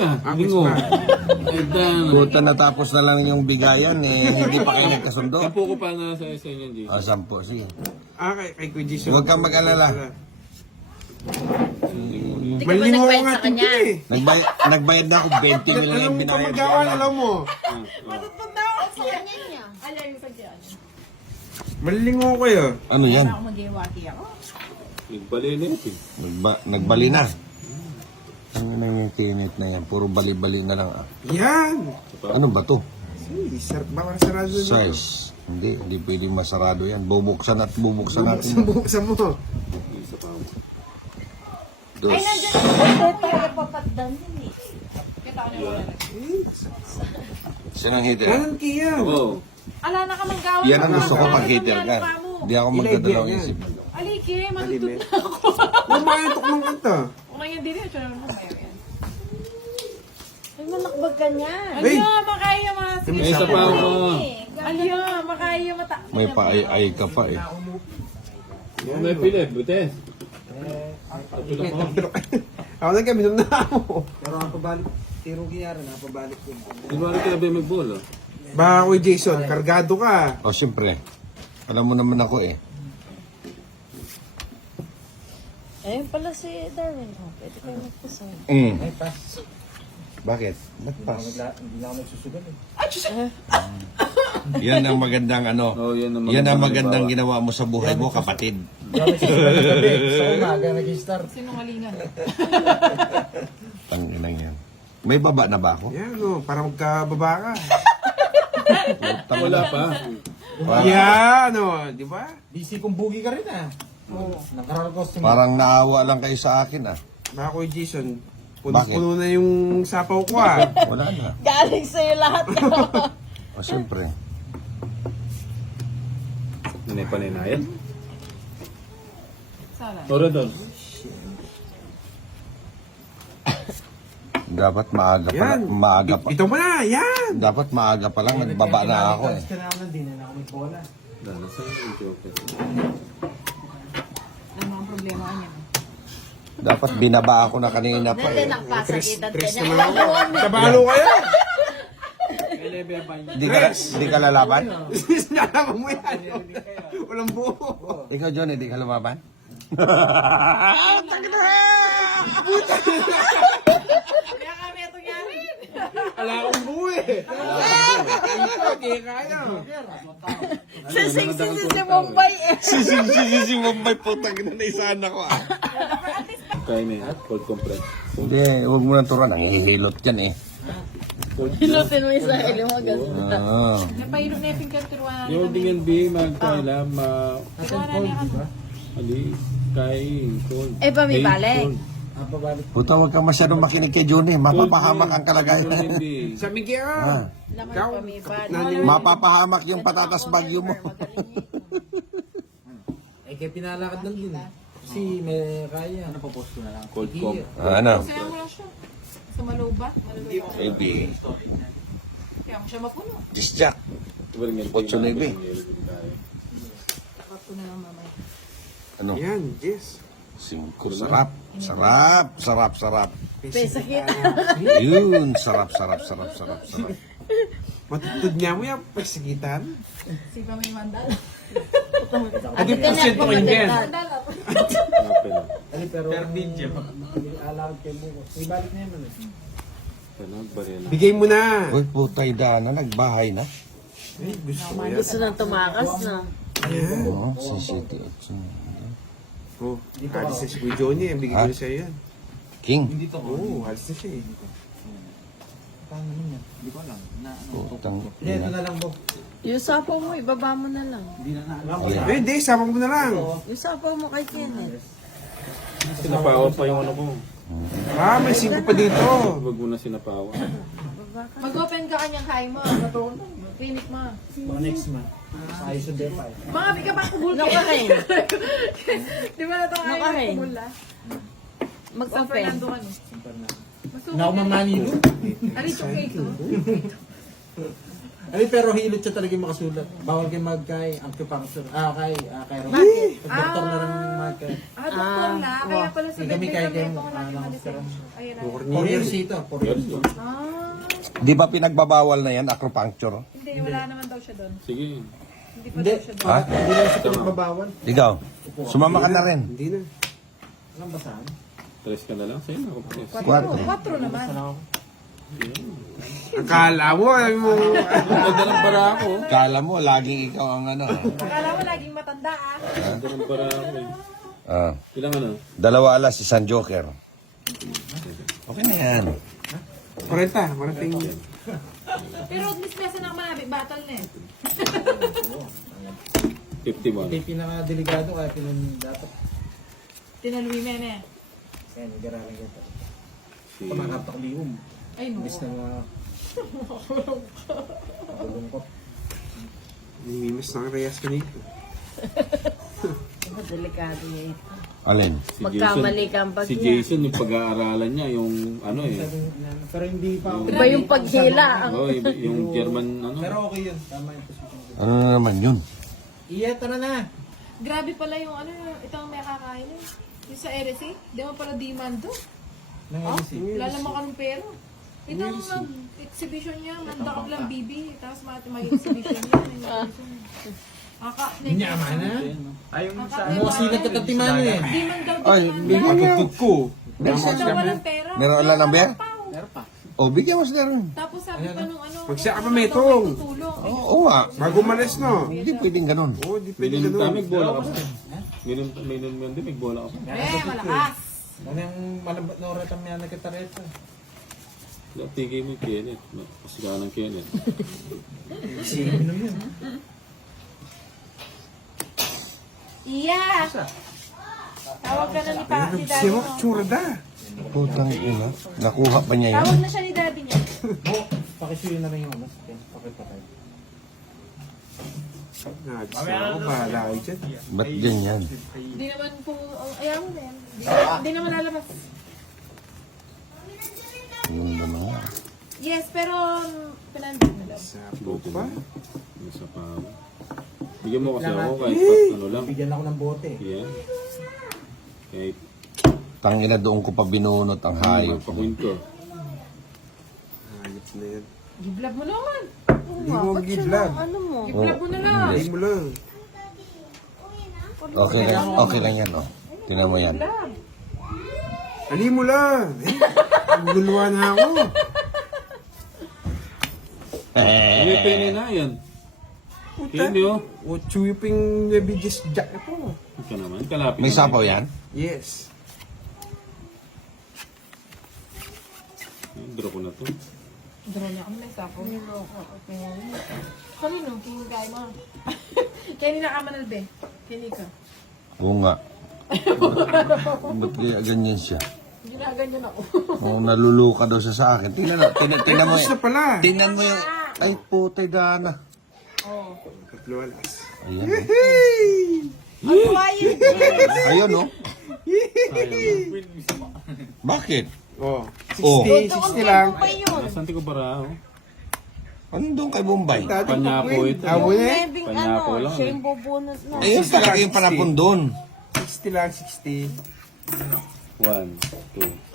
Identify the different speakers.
Speaker 1: ka. Bingo.
Speaker 2: Puta, natapos na lang yung bigayan eh. Hindi pa kayo nagkasundo.
Speaker 1: Sampu ko pa na sa inyo, G.
Speaker 2: Ah, 10, sige.
Speaker 3: Kay Kuya Jason.
Speaker 2: Huwag kang mag-alala.
Speaker 4: Hindi ka ba
Speaker 3: Malingo
Speaker 4: nagbayad
Speaker 3: nga
Speaker 4: sa kanya?
Speaker 2: Nagbayad na ako, 20 na lang
Speaker 3: Alam
Speaker 2: yung
Speaker 3: mo,
Speaker 2: binayad.
Speaker 3: pamagawan, alam mo. Malingo ko kayo.
Speaker 2: Ano yan?
Speaker 4: Ako mag-iwaki ako.
Speaker 1: Nagbali na ito.
Speaker 2: Nagbali na. Ano na yung tinit na yan? Puro bali-bali na lang. Ah.
Speaker 3: Yan.
Speaker 2: Ano ba to?
Speaker 3: Baka sarado nito.
Speaker 2: Size. Hindi pwede masarado yan. Bubuksan natin.
Speaker 3: Buksan mo.
Speaker 1: Isa pa ako.
Speaker 2: Dos.
Speaker 4: Ay, nandiyan ako. Hindi tayo papatdan din eh.
Speaker 2: Sinang hitter?
Speaker 3: Kanan kaya.
Speaker 1: Oo.
Speaker 4: Ala na ka mag-gawin.
Speaker 2: Yan ang gusto ko pag hitter ka. Hindi ako magdadalawang
Speaker 3: Ilay,
Speaker 2: isip.
Speaker 4: Aliki, matutut na ako.
Speaker 3: Lumayantok ng kanta.
Speaker 4: Unang yan din yun. Siya naman mayo yan. Ay, manakbag ka niya.
Speaker 3: Ay!
Speaker 4: Alya, makaya mga
Speaker 1: May isa pa ako.
Speaker 4: Alya, makaya mata.
Speaker 2: May paay-ay ka pa eh.
Speaker 1: May pili, butes.
Speaker 3: Ako na kami nung namo.
Speaker 5: Pero ang pabalik, tiro kaya rin, ang pabalik ko.
Speaker 1: Di ba rin kaya ba may bola?
Speaker 3: Baka Kuya Jason, kargado ka.
Speaker 2: O siyempre. Alam mo naman ako eh.
Speaker 4: Ayun pala si Darwin. Oh, pwede kayo magpasal.
Speaker 5: Ay, pass.
Speaker 2: Bakit? Ba't pass?
Speaker 5: Hindi na ako nagsusugal eh.
Speaker 2: Yan ang magandang ano.
Speaker 1: Oh, yan ang
Speaker 2: Yan ang
Speaker 1: magandang
Speaker 2: magandang ginawa mo sa buhay mo, kapatid.
Speaker 5: Hindi ako nagsusugal ng gabi. Sa umaga, nag-start.
Speaker 4: Sinungalingan.
Speaker 2: Tanginang yan. May baba na ba ako?
Speaker 3: Yan para magkababa ka.
Speaker 1: Wala pa.
Speaker 3: Yan di ba?
Speaker 5: Busy kung bugi ka rin ah. Oo. Nakararap customer.
Speaker 2: Parang naawa lang kayo sa akin ah.
Speaker 3: Baka Kuya Jason,
Speaker 2: Bakit?
Speaker 3: puno na yung sapaw ko ah.
Speaker 2: Wala na.
Speaker 4: Galing sa'yo lahat.
Speaker 2: O siyempre.
Speaker 1: Nanay pa na yan.
Speaker 4: Sana.
Speaker 1: Ora doon.
Speaker 2: Dapat maaga pa.
Speaker 3: Yan.
Speaker 2: Maaga pa.
Speaker 3: Ito mo na, yan.
Speaker 2: Dapat maaga pa lang. Nagbaba na ako eh.
Speaker 5: Alis ka na ako ng din, na ako may bola.
Speaker 1: Dala sa okay.
Speaker 4: Ano ang problema niya?
Speaker 2: Dapat binaba ako na kanina pa
Speaker 4: Hindi,
Speaker 2: eh.
Speaker 4: nakapasakitan ka
Speaker 3: Tres
Speaker 4: niya.
Speaker 3: naman ako. Kabalo kayo.
Speaker 2: Di ka lalaban?
Speaker 3: Sinalaman mo yan. Walang buo.
Speaker 2: Ikaw, Johnny, di ka lumaban?
Speaker 4: Kaya kami itong yari.
Speaker 3: Wala akong buo eh. Ito, di kaya.
Speaker 4: Sising si Mumbai eh.
Speaker 2: Si Mumbai putang na isana ko ah.
Speaker 1: Kaya may cold compress.
Speaker 2: Hindi, huwag mo nang turuan. Nanghihilot yan eh.
Speaker 4: Hilutin mo yung sarili mo. Ganun.
Speaker 2: Ah.
Speaker 4: Napahilot na yung pinagturuan natin.
Speaker 1: Yung dingan B, magkaila,
Speaker 4: Turuan na niya.
Speaker 1: ali, kay, cold.
Speaker 4: Eh, pamibalik.
Speaker 5: Ang pabalik.
Speaker 2: Puta, huwag ka masyadong makinig kay Johnny. Mapapahamak ang kalagayan.
Speaker 3: Sa Miguel.
Speaker 2: Ah.
Speaker 4: Laman
Speaker 3: Ikaw,
Speaker 4: pamibad.
Speaker 2: Mapapahamak yung patatas bagyo mo.
Speaker 5: Eh, kaya pinalakad lang din. Kasi may kaya. Ano pa post ko na lang?
Speaker 1: Cold comp.
Speaker 2: Ano?
Speaker 4: Kaya mo lang siya. Sa malubat. Malubat.
Speaker 2: Maybe.
Speaker 4: Kaya mo siya mapuno.
Speaker 2: Disjack. 8-9.
Speaker 4: Tapat ko na lang mamaya.
Speaker 2: Ano?
Speaker 3: Yan, yes.
Speaker 2: 5. Sarap. Sarap. Sarap. Sarap.
Speaker 4: Pesa kita.
Speaker 2: Yun. Sarap.
Speaker 3: Matutod niya mo yung pagsigitan.
Speaker 4: Si pa may mandal.
Speaker 3: Adi percent ko rin din.
Speaker 5: Ali, pero... Alakad kayo buko. May balik na yan eh.
Speaker 3: Bigay mo na.
Speaker 2: Uy, putay dana. Nagbahay na.
Speaker 3: Ay, gusto ko yan.
Speaker 4: Gusto nang tumakas na.
Speaker 3: Ayan.
Speaker 2: Oo. CCT.
Speaker 3: Oh, alis na si Kuya Johnny. Bigay ko na sa'yo yan.
Speaker 2: King.
Speaker 3: Oo, alis na siya eh.
Speaker 5: Paano nun yan? Hindi ko alam.
Speaker 2: Putang.
Speaker 5: Hindi, ito na lang, Bo.
Speaker 4: Yung sapaw mo, ibaba mo na lang.
Speaker 5: Hindi na alam.
Speaker 3: Eh, hindi, sama mo na lang.
Speaker 4: Yung sapaw mo kay Kenneth.
Speaker 1: Sinapawa pa yung ano ko.
Speaker 3: May 5 pa dito.
Speaker 1: Huwag mo na sinapawa.
Speaker 4: Mag-open ka kanyang kain mo. Matulog. Clinic mo.
Speaker 5: Mga next month. Ayos sa DEPA eh.
Speaker 4: Mga bika pa kubul ka. Nakahin. Di ba na ito kain kubul ah? Mag-San Fernando ka no?
Speaker 5: Na ako mamani doon.
Speaker 4: Alito ka ito.
Speaker 5: Ay, pero hilot siya talaga yung makasulat. Bawal kayo mag-kay acupuncture. Kay Ron.
Speaker 4: Bakit?
Speaker 5: Doktor na rin mag-kay.
Speaker 6: Doktor na. Kaya pala sa
Speaker 5: Kami
Speaker 6: bed
Speaker 5: kaya
Speaker 6: kami
Speaker 5: kayo
Speaker 6: ito nga lagi malisensya. Ayun na.
Speaker 5: 4 years ito. 4 years ito.
Speaker 2: Di ba pinagbabawal na yan, acupuncture?
Speaker 6: Hindi, wala naman daw siya doon.
Speaker 1: Sige.
Speaker 6: Hindi pa
Speaker 5: Hindi.
Speaker 6: daw siya doon.
Speaker 2: Ha?
Speaker 5: Hindi lang siya pinagbabawal.
Speaker 2: Ikaw, sumama ka na rin.
Speaker 3: Hindi na.
Speaker 5: Anong basahan?
Speaker 1: 3 ka na lang. Sa'yo na ako. Tres.
Speaker 6: 4 naman.
Speaker 3: Akala mo, alam mo.
Speaker 1: Ganda ng bara ako.
Speaker 2: Kala mo, laging ikaw ang ano.
Speaker 6: Akala mo laging matanda ah.
Speaker 1: Ganda ng bara ako eh.
Speaker 2: Ah,
Speaker 1: Ilang ano?
Speaker 2: 2 alas, 1 joker. Okay na yan.
Speaker 3: 40 yung...
Speaker 6: Pero at least nasa na manabi, battle na eh.
Speaker 1: 51.
Speaker 5: Kaya pinaka-delikado kaya dapat.
Speaker 6: Tinalwi mo yan eh.
Speaker 5: Kaya nag-aralan ka.
Speaker 1: Si...
Speaker 5: Pamakatak lium.
Speaker 6: Ay no.
Speaker 5: Imbis na malungkot.
Speaker 3: Namimiss ng Reyes kanito.
Speaker 4: Delikado niya ito.
Speaker 2: Alin?
Speaker 1: Si
Speaker 4: Magkamali ka ang
Speaker 1: Si
Speaker 4: paghiya.
Speaker 1: Jason, yung pag-aaralan niya, yung ano eh.
Speaker 5: Pero hindi pa ako.
Speaker 4: Iba yung paghila.
Speaker 1: Oh, yung German ano.
Speaker 5: Pero okay yun. Tama yung position.
Speaker 2: Ano na naman yun?
Speaker 5: Iya, tara na.
Speaker 6: Grabe pala yung ano, ito ang may kakain eh. Yung sa RSA, di mo pala demand to.
Speaker 5: Nang
Speaker 6: Oh,
Speaker 5: LC.
Speaker 6: lalaman ka ng pera. Ito ang mag-exhibition niya, mandakap lang bibi, tapos mag-exhibition niya.
Speaker 5: Nyama na.
Speaker 6: Ayun sa
Speaker 5: Mga silat at katimano eh.
Speaker 6: Di man daw
Speaker 2: Ay,
Speaker 6: demand.
Speaker 2: bigyan mo.
Speaker 3: Matutog ko.
Speaker 6: Siya daw walang pera.
Speaker 2: Meron ala ng beer?
Speaker 5: Meron pa.
Speaker 2: O, bigyan mo sila rin.
Speaker 6: Tapos sabi pa nung ano,
Speaker 3: Magsaka pa,
Speaker 6: wala daw
Speaker 3: Metong.
Speaker 6: may tutulong.
Speaker 2: Oo nga.
Speaker 3: Bago malis, no?
Speaker 2: Hindi pwedeng ganun.
Speaker 3: Oo, di pwede
Speaker 1: Minum
Speaker 3: ganun.
Speaker 1: tayo, may bola ka pa. Minum mo din, may bola ka pa.
Speaker 6: Malakas.
Speaker 5: Ano yung malabat na oras ang may nagkitareto?
Speaker 1: Tigay mo yung Kenneth. Pasigahan ng Kenneth.
Speaker 5: Minum yun.
Speaker 6: Iya! Tawag ka na ni Daddy
Speaker 3: Siya mo,
Speaker 6: mo.
Speaker 3: tsura da.
Speaker 2: Putang ina. Nakuha pa niya yan.
Speaker 6: Tawag na siya ni Daddy niya.
Speaker 5: Oh, pakisuyo na rin yung ano. Pakipatay.
Speaker 3: Nagis na ako, bahala kayo dyan.
Speaker 2: Ba't ganyan?
Speaker 6: Hindi naman po, ayaw mo na yan. Hindi naman lalabas.
Speaker 2: Yung naman nga.
Speaker 6: Yes, pero pinandig na daw.
Speaker 3: Sapo pa.
Speaker 1: Nasa pa ako. Bigyan mo kasi ako kahit pat ano lang.
Speaker 5: Bigyan ako ng bote.
Speaker 1: Yan. Kahit
Speaker 2: Tangina doon ko pa binunot ang hayop.
Speaker 1: pakuin ko.
Speaker 3: Ayos na yan.
Speaker 6: Giblab mo naman.
Speaker 3: Hindi mo mag-vlog.
Speaker 4: Ano mo?
Speaker 6: Giblab mo na lang.
Speaker 3: Hindi mo lang.
Speaker 2: Okay lang yan, oh. Tingnan mo yan.
Speaker 3: Ali mo lang. Guluhan na ako.
Speaker 1: May pene na yan.
Speaker 3: Puta.
Speaker 1: Hindi oh.
Speaker 3: O, chuyuping nabidis jack ako.
Speaker 1: Huwag ka naman. Kalapit
Speaker 2: May
Speaker 1: naman.
Speaker 2: sapaw yan?
Speaker 3: Yes.
Speaker 1: Draw ko na to.
Speaker 6: Dara niya kami ng sapo. Kanino? Kinigay mo. Kaya ninakamanal be. Kinika.
Speaker 2: Oo nga. Ba't kaya ganyan siya?
Speaker 6: Ginaganyan ako.
Speaker 2: Oh, naluluka daw siya sa akin. Tingnan mo, tingnan mo.
Speaker 3: Tapos na pala.
Speaker 2: Tingnan mo yung... Ay, putay gana.
Speaker 6: Oo.
Speaker 3: Tatlo alas.
Speaker 2: Ayan,
Speaker 6: Ang kawaii.
Speaker 2: oh. Ayun, oh. Bakit?
Speaker 3: Oh.
Speaker 2: Oh.
Speaker 3: 60 lang.
Speaker 4: Pa yun.
Speaker 1: Nasaan ko para oh.
Speaker 2: Ano doon kay Bombay?
Speaker 1: Panyapo ito.
Speaker 3: Abo na eh.
Speaker 4: Nebing
Speaker 1: Panyapo
Speaker 4: ano,
Speaker 1: lang,
Speaker 4: siya
Speaker 1: eh.
Speaker 4: yung bubunot na.
Speaker 2: Ayun talaga yung panapon doon.
Speaker 3: 60 lang, 60.
Speaker 1: 1, 2,